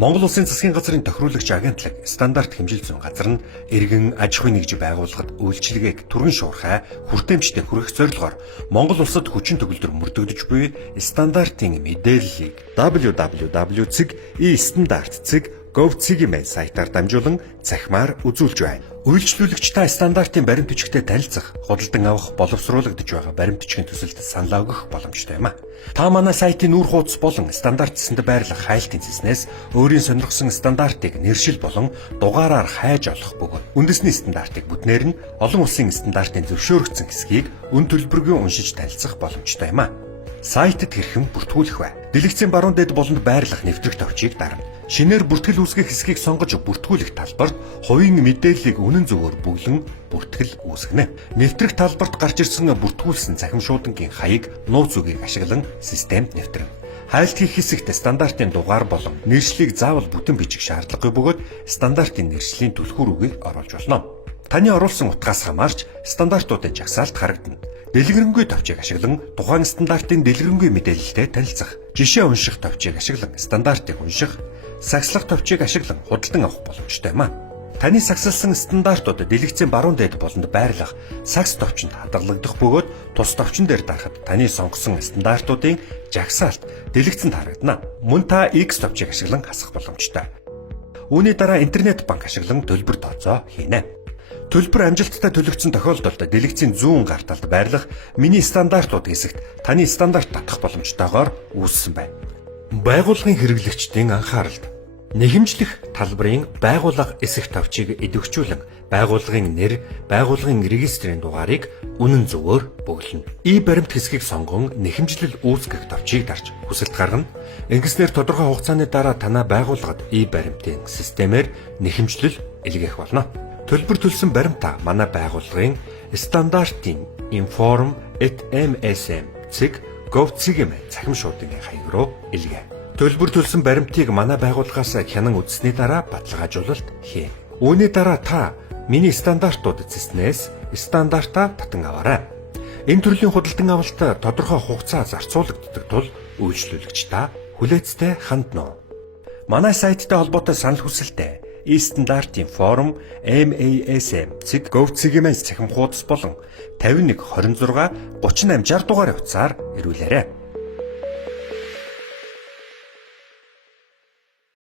Монгол Улсын засгийн газрын тохируулагч агентлаг стандарт хэмжил зүйн газар нь иргэн аж ахуйн нэгж байгууллагад үйлчилгээг түргэн шуурхай хүртээмжтэй хүргэх зорилгоор Монгол улсад хүчин төгөлдөр мөрдөгдөж буй стандартын мэдээллийг www.e-standard.gov.cg сайтаар дамжуулан цахимаар үзүүлж байна. Үйлчлүүлэгчдээ стандартын баримт бичигтээ танилцах, худалдан авах боловсруулагдж байгаа баримт бичгийн төсөлд санал өгөх боломжтой юм а. Та манай сайтын нүүр хуудас болон стандартсанд байрлах хайлтын цэснээс өөрийн сонирхсон стандартыг нэршил болон дугаараар хайж олох бөгөөд үндэсний стандартыг бүтнээр нь олон улсын стандартын зөвшөөрөгдсөн хэсгийг үн төлбөргүй уншиж танилцах боломжтой юм а. Сайтад хэрхэн бүртгүүлэх вэ? Дэлгэцийн баруун дээд болонд байрлах нэвтрэх товчийг дарна. Шинээр бүртгэл үүсгэх хэсгийг сонгож бүртгүүлэх талбарт хувийн мэдээллийг үнэн зөвөөр бүглэн бүртгэл үүсгэнэ. Нэвтрэх талбарт гарч ирсэн бүртгүүлсэн цахим шуудангийн хаяг нууц үгийг ашиглан системд нэвтрэнэ. Хайлт хийх хэсэгт стандартын дугаар болон нэршлиг заавал бүтэн бичих шаардлагагүй бөгөөд стандартын нэршлийн түлхүүр үгийг оруулж болно. Таны оруулсан утгаас хамаарч стандартуудын жагсаалт харагдана. Дэлгэрэнгүй товчийг ашиглан тухайн стандартын дэлгэрэнгүй мэдээлэлтэй танилцах, жишээ унших товчийг ашиглан стандартыг унших, сагслах товчийг ашиглан худалдан авах боломжтой юм а. Таны сагсалсан стандартууд дэлгэцийн баруун дээд болонд байрлах сагс товчонд хадгалагдах бөгөөд тус товчон дээр дарахад таны сонгосон стандартуудын жагсаалт дэлгэцэнд харагдана. Мөн та X товчийг ашиглан хасах боломжтой. Үүний дараа интернет банк ашиглан төлбөр тооцоо хийнэ. Төлбөр амжилттай төлөгдсөн тохиолдолд дэлгэцийн зүүн гар талд байрлах миний стандартууд хэсэгт таны стандарт татах боломжтойгоор үүссэн байна. Байгууллагын хэрэглэгчдийн анхааралд нэхэмжлэх талбарын байгууллага эсэх товчийг идэвхжүүлэн байгууллагын нэр, байгууллагын регистрийн дугаарыг үнэн зөвөөр бөглөнө. E-баримт хэсгийг сонгон нэхэмжлэл үүсгэх товчийг дарж хүсэлт гаргана. Ингэснээр тодорхой хугацааны дараа танай байгууллагад E-баримтын системээр нэхэмжлэл илгээх болно. Төлбөр төлсөн баримтаа манай байгууллагын стандартын inform@msm.gov.cg цахим шуудангийн хаяг руу илгээ. Төлбөр төлсөн баримтыг манай байгууллагаас хянан үзсний дараа баталгаажуулалт хийнэ. Үүний дараа та миний стандартууд эзэснээс стандартаа татан аваарай. Энэ төрлийн худалдан авалт тодорхой хугацаа зарцуулагддаг тул үйлчлүүлэгч та хүлээцтэй хандна. Манай сайттай холбоотой санал хүсэлтээ E-standard-ийн форум MASM.gov.cg цахим хуудас болон 51 26 38 60 дугаарын утсаар ирүүлээрэй.